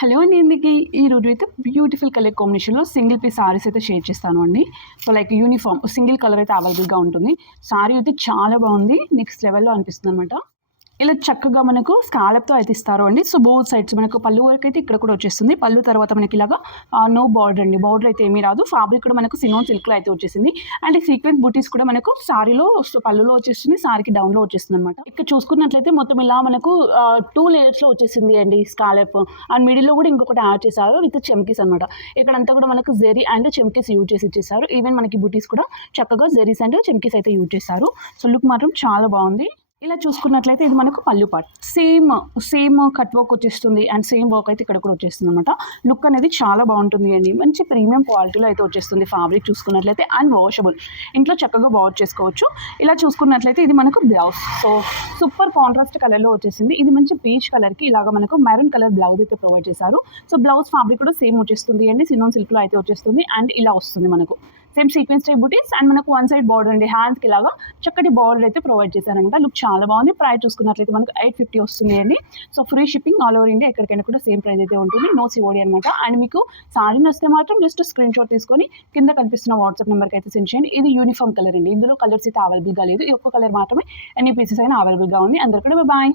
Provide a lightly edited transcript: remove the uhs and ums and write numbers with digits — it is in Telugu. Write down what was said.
హలో అండి. ఇందుకి ఈరోజు అయితే బ్యూటిఫుల్ కలర్ కాంబినేషన్లో సింగిల్ పీస్ సారీస్ అయితే షేర్ చేస్తాను అండి. So like uniform single colour అయితే అవైలబుల్గా ఉంటుంది. సారీ అయితే చాలా బాగుంది, నెక్స్ట్ లెవెల్లో అనిపిస్తుంది అనమాట. ఇలా చక్కగా మనకు స్కాలప్తో అయితే ఇస్తారు అండి. సో బోత్ సైడ్స్ మనకు పళ్ళు వరకు అయితే ఇక్కడ కూడా వచ్చేస్తుంది. పళ్ళు తర్వాత మనకి ఇలాగా నో బార్డర్ అండి, బార్డర్ అయితే ఏమీ రాదు. ఫ్యాబ్రిక్ కూడా మనకు సినోన్ సిల్క్లో అయితే వచ్చేసింది. అండ్ సీక్వెన్స్ బూటీస్ కూడా మనకు సారీలో పళ్ళులో వచ్చేస్తుంది, సారీకి డౌన్లో వచ్చేస్తుంది అనమాట. ఇక్కడ చూసుకున్నట్లయితే మొత్తం ఇలా మనకు 2 లేయర్స్లో వచ్చేసింది అండి స్కాలప్. అండ్ మిడిల్లో కూడా ఇంకొకటి యాడ్ చేశారు విత్ చెమ్కీస్ అనమాట. ఇక్కడంతా కూడా మనకు జెరీ అండ్ చెమ్కీస్ యూజ్ చేసి ఇచ్చేసారు. ఈవెన్ మనకి బూటీస్ కూడా చక్కగా జెరీస్ అండ్ చెమ్కీస్ అయితే యూజ్ చేశారు. సో లుక్ మాత్రం చాలా బాగుంది. ఇలా చూసుకున్నట్లయితే ఇది మనకు పళ్ళు పార్ట్ సేమ్ కట్ వర్క్ వచ్చేస్తుంది. అండ్ సేమ్ వర్క్ అయితే ఇక్కడ కూడా వచ్చేస్తుంది అనమాట. లుక్ అనేది చాలా బాగుంటుంది అండి. మంచి ప్రీమియం క్వాలిటీలో అయితే వచ్చేస్తుంది ఫ్యాబ్రిక్ చూసుకున్నట్లయితే. అండ్ వాషబుల్, ఇంట్లో చక్కగా వాష్ చేసుకోవచ్చు. ఇలా చూసుకున్నట్లయితే ఇది మనకు బ్లౌజ్. సో సూపర్ కాంట్రాస్ట్ కలర్లో వచ్చేసింది. ఇది మంచి పీచ్ కలర్కి ఇలాగ మనకు మెరూన్ కలర్ బ్లౌజ్ అయితే ప్రొవైడ్ చేశారు. సో బ్లౌజ్ ఫ్యాబ్రిక్ కూడా సేమ్ వచ్చేస్తుంది అండి, సినోన్ సిల్క్లో అయితే వచ్చేస్తుంది. అండ్ ఇలా వస్తుంది మనకు సేమ్ సీక్వెన్స్ టైప్ బూటీస్. అండ్ మనకు వన్ సైడ్ బార్డర్ అండి, హ్యాండ్స్కి ఇలాగా చక్కటి బార్డర్ అయితే ప్రొవైడ్ చేశారనమాట. లుక్ చాలా బాగుంది. ప్రైస్ చూసుకున్నట్లయితే మనకు 850 వస్తుంది అండి. So free shipping all over India, ఎక్కడికైనా కూడా సేమ్ ప్రైస్ అయితే ఉంటుంది. నో సిఓడి అనమాట. అండ్ మీకు సారీ నచ్చితే మాత్రం జస్ట్ స్క్రీన్ షాట్ తీసుకొని కింద కనిపిస్తున్న వాట్సాప్ నెంబర్కి అయితే సెండ్ చేయండి. ఇది యూనిఫామ్ కలర్ అండి, ఇందులో కలర్స్ అయితే అవైలబుల్గా లేదు. ఈ ఒక్క కలర్ మాత్రమే ఎన్ని పీసెస్ అయినా అవైలబుల్గా ఉంది. అందరు కూడా బాయ్.